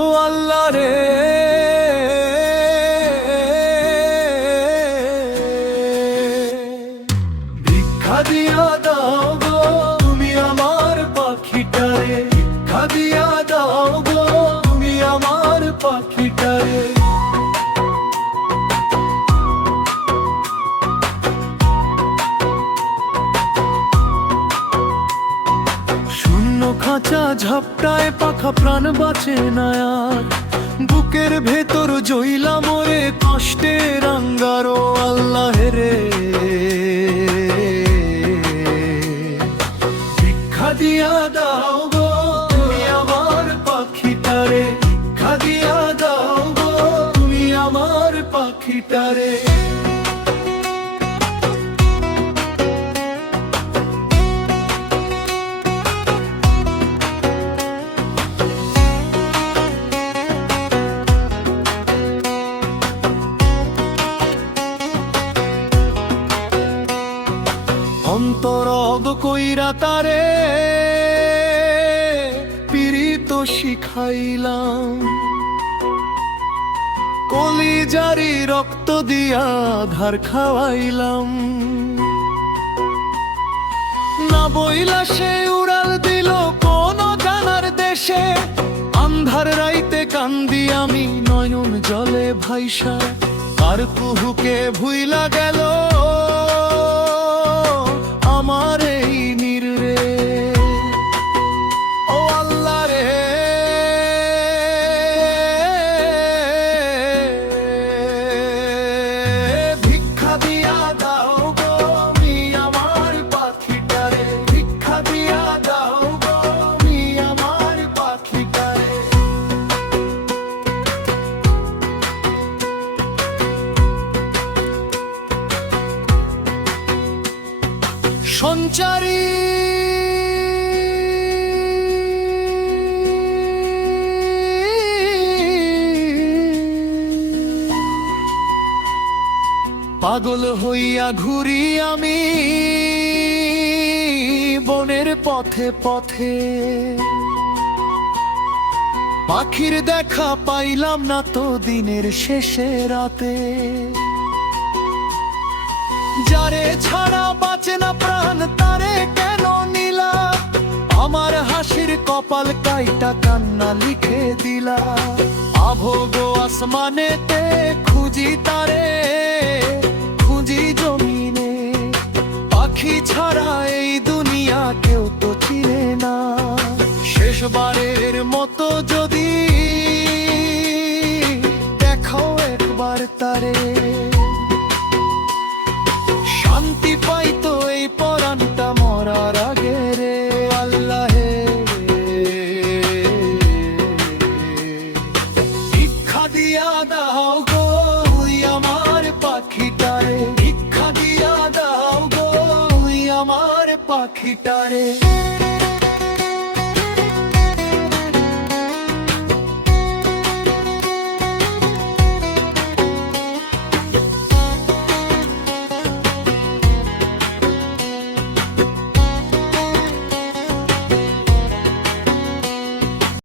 ও আল্লাহ রে, ভিক্ষা দিয়া দাও গো তুমি আমার পাখিটারে, ভিক্ষা দিয়া দাও গো তুমি আমার পাখিটারে। শূন্য খাঁচা ঝাপটায় পাখা প্রাণ বাঁচে না আর, বুকের ভেতর জইলা মরে কষ্টের আঙ্গারো আল্লাহ রে। ভিক্ষা দিয়া দাও গো তুমি আমার পাখিটারে, ভিক্ষা দিয়া দাও গো তুমি আমার পাখিটারে। অন্তরগ কইরা তারে পীড়িত শিখাইলাম, কলিজারি রক্ত দিয়া ধার খাওয়াইলাম। না বইলা সে উড়াল দিল কোন জানার দেশে, আন্ধার রাইতে কান্দি আমি নয়ন জলে ভাইসা, আর কুহুকে ভুইলা গেল আমার এই নিরে। ও আল্লাহ রে, ভিক্ষা দিয়া দাও গো তুমি আমার পাখিটারে, ভিক্ষা দিয়া দাও গো তুমি আমার পাখিটারে। সঞ্চারী পাগল হইয়া ঘুরি আমি বনের পথে পথে, পাখির দেখা পাইলাম না তো দিনের শেষে রাতে। যারে ছাড়া বাঁচে না প্রাণ তারে কেন নিলা, আমার হাসির কপাল কাইটা কান্না লিখে দিলা। আভোগ আসমানেতে খুঁজি তারে, খুঁজি জমিনে, পাখি ছাড়া এই দুনিয়া কেউ তো চিনে না। শেষবারের মতো যদি দেখাও একবার তারে, শান্তি পাইতো এই পরাণটা মরার আগে রে আল্লাহ হে। ভিক্ষা দিয়া দাও গো তুই আমার পাখিটারে, ভিক্ষা দিয়া দাও গো তুই আমার পাখিটারে।